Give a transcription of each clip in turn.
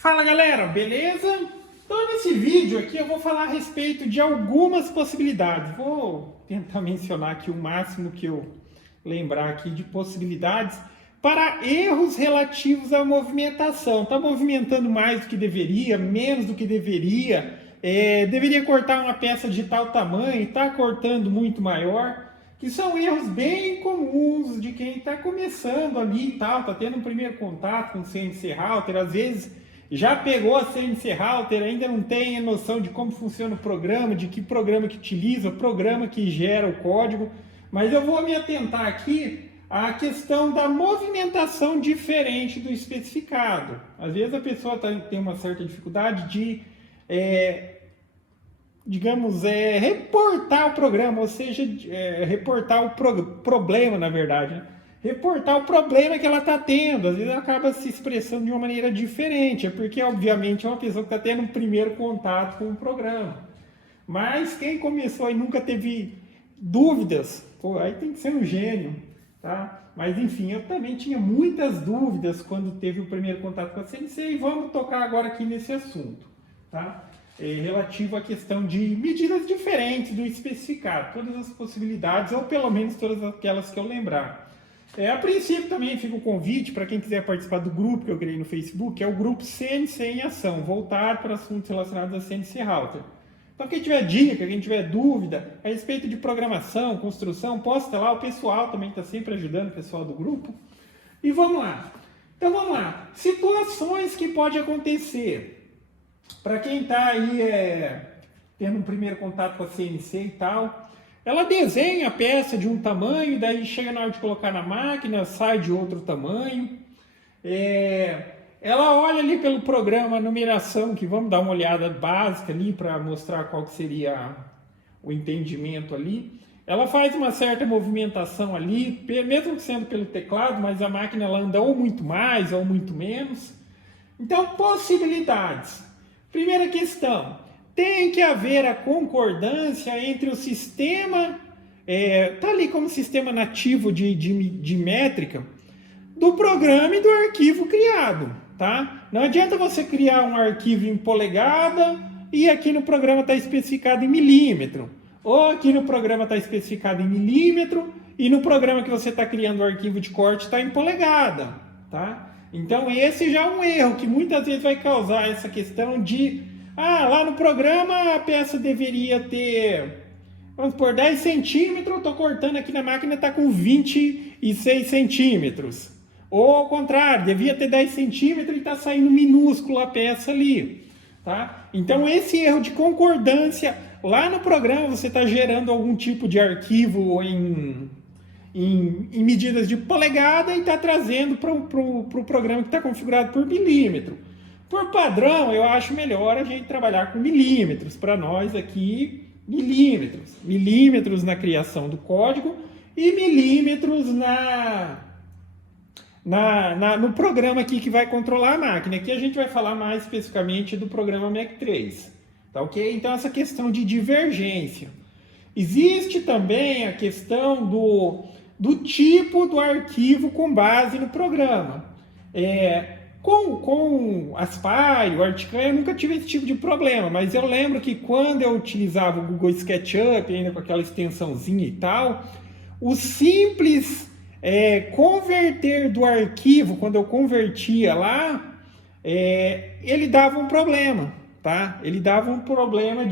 Fala galera, beleza? Então nesse vídeo aqui eu vou falar a respeito de algumas possibilidades. Vou tentar mencionar aqui o máximo que eu lembrar aqui de possibilidades para erros relativos à movimentação. Está movimentando mais do que deveria, menos do que deveria, deveria cortar uma peça de tal tamanho, está cortando muito maior, que são erros bem comuns de quem está começando ali e tal, está tendo um primeiro contato com o CNC Router, às vezes já pegou a CNC Router, ainda não tem a noção de como funciona o programa, de que programa que utiliza, o programa que gera o código, mas eu vou me atentar aqui à questão da movimentação diferente do especificado. Às vezes a pessoa tem uma certa dificuldade de, reportar o programa, ou seja, reportar o problema, na verdade, né? Reportar o problema que ela está tendo. Às vezes ela acaba se expressando de uma maneira diferente, é porque, obviamente, é uma pessoa que está tendo um primeiro contato com o programa. Mas quem começou e nunca teve dúvidas, pô, aí tem que ser um gênio, tá? Mas, enfim, eu também tinha muitas dúvidas quando teve o primeiro contato com a CNC e vamos tocar agora aqui nesse assunto, tá? Relativo à questão de medidas diferentes do especificado, todas as possibilidades, ou pelo menos todas aquelas que eu lembrar. A princípio também fica o convite para quem quiser participar do grupo que eu criei no Facebook, que é o grupo CNC em Ação, voltar para assuntos relacionados a CNC Router. Então quem tiver dica, quem tiver dúvida a respeito de programação, construção, posta lá, o pessoal também está sempre ajudando, o pessoal do grupo. E vamos lá. Então vamos lá. Situações que pode acontecer. Para quem está aí tendo um primeiro contato com a CNC e tal, ela desenha a peça de um tamanho, daí chega na hora de colocar na máquina, sai de outro tamanho. Ela olha ali pelo programa a numeração, que vamos dar uma olhada básica ali para mostrar qual que seria o entendimento ali. Ela faz uma certa movimentação ali, mesmo sendo pelo teclado, mas a máquina ela anda ou muito mais ou muito menos. Então, possibilidades. Primeira questão. Tem que haver a concordância entre o sistema, tá ali como sistema nativo de métrica, do programa e do arquivo criado, tá? Não adianta você criar um arquivo em polegada e aqui no programa está especificado em milímetro, ou aqui no programa está especificado em milímetro e no programa que você está criando o arquivo de corte está em polegada, tá? Então esse já é um erro que muitas vezes vai causar essa questão de lá no programa a peça deveria ter, vamos por 10 centímetros, estou cortando aqui na máquina, está com 26 centímetros. Ou ao contrário, devia ter 10 centímetros e está saindo minúsculo a peça ali. Tá? Então esse erro de concordância, lá no programa você está gerando algum tipo de arquivo em medidas de polegada e está trazendo para o programa que está configurado por milímetro. Por padrão, eu acho melhor a gente trabalhar com milímetros. Para nós aqui, milímetros. Milímetros na criação do código e milímetros no programa aqui que vai controlar a máquina. Aqui a gente vai falar mais especificamente do programa Mac3. Tá ok? Então, essa questão de divergência. Existe também a questão do tipo do arquivo com base no programa. Com Aspire, o Artican, eu nunca tive esse tipo de problema, mas eu lembro que quando eu utilizava o Google SketchUp, ainda com aquela extensãozinha e tal, o simples converter do arquivo, quando eu convertia lá, ele dava um problema, tá? Ele dava um problema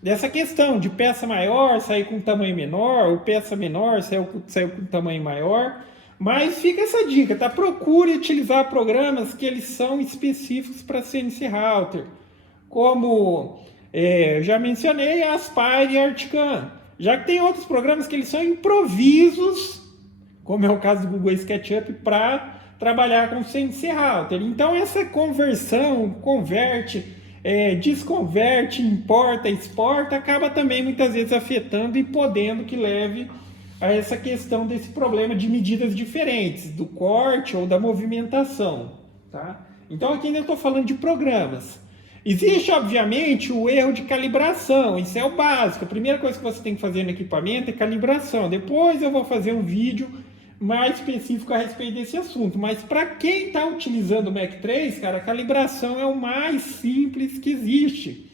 dessa questão de peça maior sair com tamanho menor, ou peça menor saiu com tamanho maior. Mas fica essa dica, tá? Procure utilizar programas que eles são específicos para CNC Router, como já mencionei, Aspire e Artican. Já que tem outros programas que eles são improvisos, como é o caso do Google SketchUp, para trabalhar com CNC Router. Então essa conversão, converte, desconverte, importa, exporta, acaba também muitas vezes afetando e podendo que leve a essa questão desse problema de medidas diferentes, do corte ou da movimentação, tá? Então aqui ainda estou falando de programas. Existe, obviamente, o erro de calibração, isso é o básico. A primeira coisa que você tem que fazer no equipamento é calibração. Depois eu vou fazer um vídeo mais específico a respeito desse assunto. Mas para quem está utilizando o Mac 3, cara, a calibração é o mais simples que existe.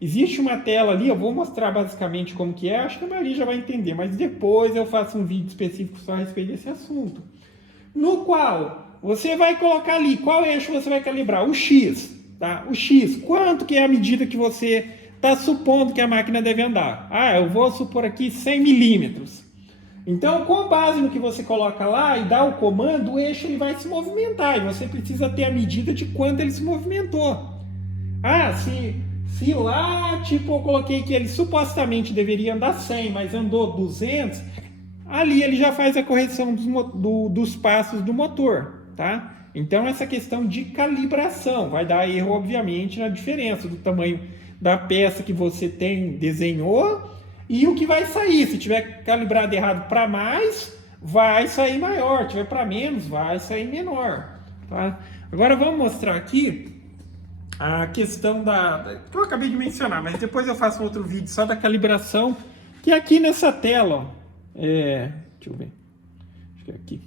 Existe uma tela ali, eu vou mostrar basicamente como que é, acho que a maioria já vai entender, mas depois eu faço um vídeo específico só a respeito desse assunto. No qual você vai colocar ali, qual eixo você vai calibrar? O X, tá? O X, quanto que é a medida que você está supondo que a máquina deve andar? Ah, eu vou supor aqui 100 milímetros. Então, com base no que você coloca lá e dá o comando, o eixo ele vai se movimentar e você precisa ter a medida de quanto ele se movimentou. Ah, se lá, tipo, eu coloquei que ele supostamente deveria andar 100, mas andou 200, ali ele já faz a correção dos passos do motor, tá? Então, essa questão de calibração vai dar erro, obviamente, na diferença do tamanho da peça que você desenhou e o que vai sair. Se tiver calibrado errado para mais, vai sair maior. Se tiver para menos, vai sair menor, tá? Agora, vamos mostrar aqui a questão que eu acabei de mencionar, mas depois eu faço outro vídeo só da calibração, que é aqui nessa tela, ó. Deixa eu ver. Acho que é aqui.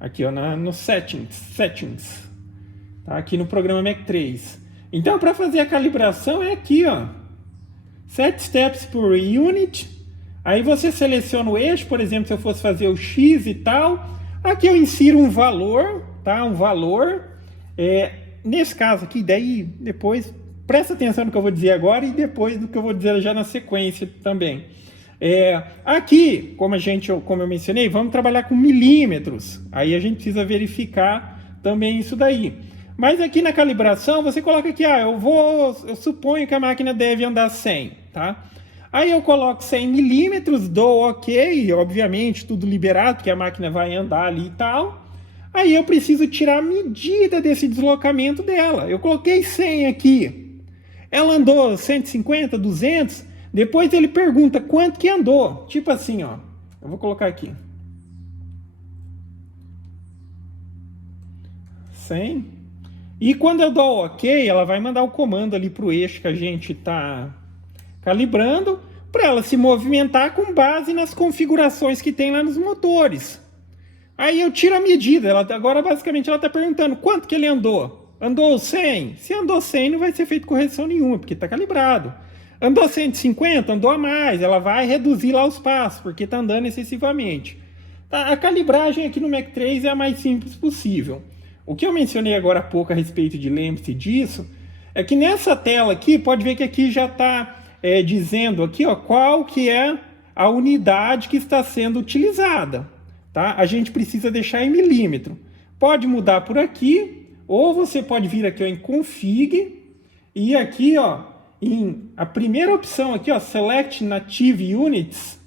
Aqui, ó, no Settings. Tá? Aqui no programa Mac 3. Então, para fazer a calibração é aqui, ó. Set Steps per Unit. Aí você seleciona o eixo, por exemplo, se eu fosse fazer o X e tal. Aqui eu insiro um valor, tá? Um valor. Nesse caso aqui, daí depois presta atenção no que eu vou dizer agora e depois do que eu vou dizer já na sequência também. Aqui, como eu mencionei, vamos trabalhar com milímetros. Aí a gente precisa verificar também isso daí. Mas aqui na calibração, você coloca aqui, eu suponho que a máquina deve andar 100, tá? Aí eu coloco 100 milímetros, dou OK, obviamente tudo liberado, porque a máquina vai andar ali e tal. Aí eu preciso tirar a medida desse deslocamento dela. Eu coloquei 100 aqui. Ela andou 150, 200. Depois ele pergunta quanto que andou. Tipo assim, ó. Eu vou colocar aqui. 100. E quando eu dou OK, ela vai mandar o comando ali para o eixo que a gente está calibrando, para ela se movimentar com base nas configurações que tem lá nos motores. Aí eu tiro a medida. Agora, basicamente, ela está perguntando quanto que ele andou. Andou 100? Se andou 100, não vai ser feita correção nenhuma, porque está calibrado. Andou 150? Andou a mais. Ela vai reduzir lá os passos, porque está andando excessivamente. Tá? A calibragem aqui no Mac 3 é a mais simples possível. O que eu mencionei agora há pouco a respeito de lembre-se disso, é que nessa tela aqui, pode ver que aqui já está dizendo aqui, ó, qual que é a unidade que está sendo utilizada. Tá? A gente precisa deixar em milímetro. Pode mudar por aqui, ou você pode vir aqui ó, em Config, e aqui ó, a primeira opção aqui, ó, Select Native Units,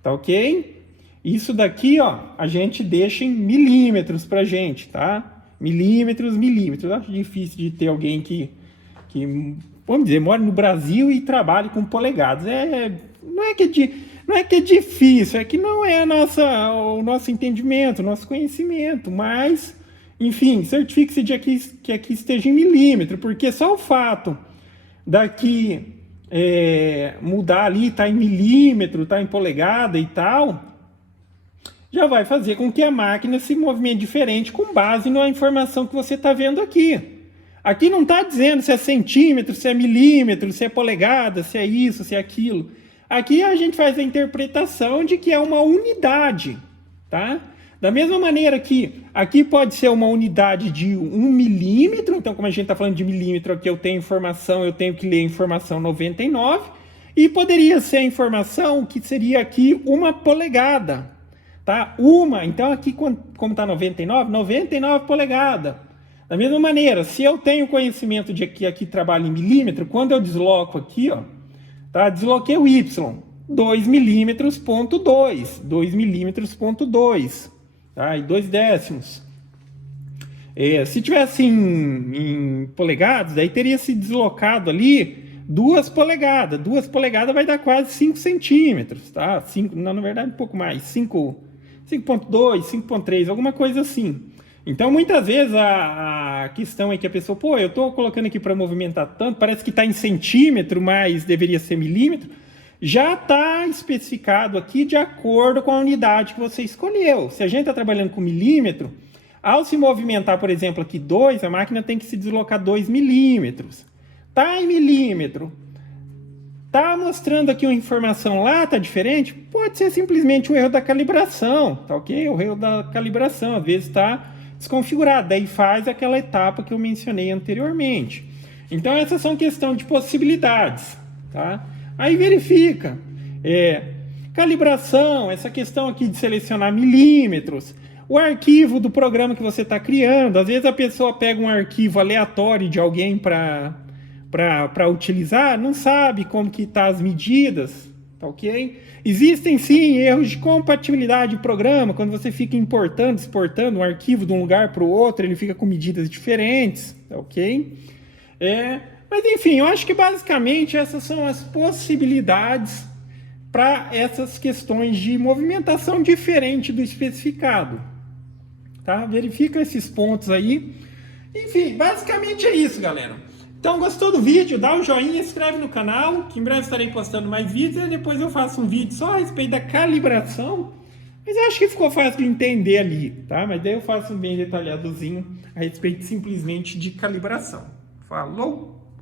tá ok? Isso daqui ó, a gente deixa em milímetros pra gente, tá? Milímetros. Acho difícil de ter alguém que vamos dizer, mora no Brasil e trabalha com polegadas. Não é que é difícil, é que não é o nosso entendimento, o nosso conhecimento, mas, enfim, certifique-se de que aqui esteja em milímetro, porque só o fato daqui mudar ali, tá em milímetro, tá em polegada e tal, já vai fazer com que a máquina se movimente diferente com base na informação que você está vendo aqui. Aqui não está dizendo se é centímetro, se é milímetro, se é polegada, se é isso, se é aquilo. Aqui a gente faz a interpretação de que é uma unidade, tá? Da mesma maneira que aqui pode ser uma unidade de 1 milímetro, então como a gente está falando de milímetro aqui, eu tenho que ler a informação 99, e poderia ser a informação que seria aqui 1 polegada, tá? Então aqui como está 99 polegada. Da mesma maneira, se eu tenho conhecimento de que aqui trabalha em milímetro, quando eu desloco aqui, ó, tá? Desloquei o Y, 2 milímetros, ponto 2, 2 milímetros, ponto 2, tá? E 2 décimos. Se tivesse em polegadas, daí teria se deslocado ali 2 polegadas. 2 polegadas vai dar quase 5 centímetros, tá? Na verdade, um pouco mais, 5.2, 5.3, alguma coisa assim. Então, muitas vezes, a questão é que a pessoa, eu estou colocando aqui para movimentar tanto, parece que está em centímetro, mas deveria ser milímetro. já está especificado aqui de acordo com a unidade que você escolheu. Se a gente está trabalhando com milímetro, ao se movimentar, por exemplo, aqui 2, a máquina tem que se deslocar 2 milímetros. Está em milímetro. Está mostrando aqui uma informação lá, está diferente? Pode ser simplesmente um erro da calibração, tá ok? O erro da calibração, às vezes está desconfigurado. Daí faz aquela etapa que eu mencionei anteriormente. Então, essas são questões de possibilidades, tá? Aí verifica. Calibração, essa questão aqui de selecionar milímetros, o arquivo do programa que você está criando. Às vezes a pessoa pega um arquivo aleatório de alguém para utilizar, não sabe como que tá as medidas, tá ok? Existem sim erros de compatibilidade de programa, quando você fica importando, exportando um arquivo de um lugar para o outro, ele fica com medidas diferentes, tá ok? Mas enfim, eu acho que basicamente essas são as possibilidades para essas questões de movimentação diferente do especificado. Tá? Verifica esses pontos aí. Enfim, basicamente é isso, galera. Então, gostou do vídeo? Dá um joinha, se inscreve no canal, que em breve estarei postando mais vídeos, e depois eu faço um vídeo só a respeito da calibração. Mas eu acho que ficou fácil de entender ali, tá? Mas daí eu faço um bem detalhadozinho a respeito simplesmente de calibração. Falou!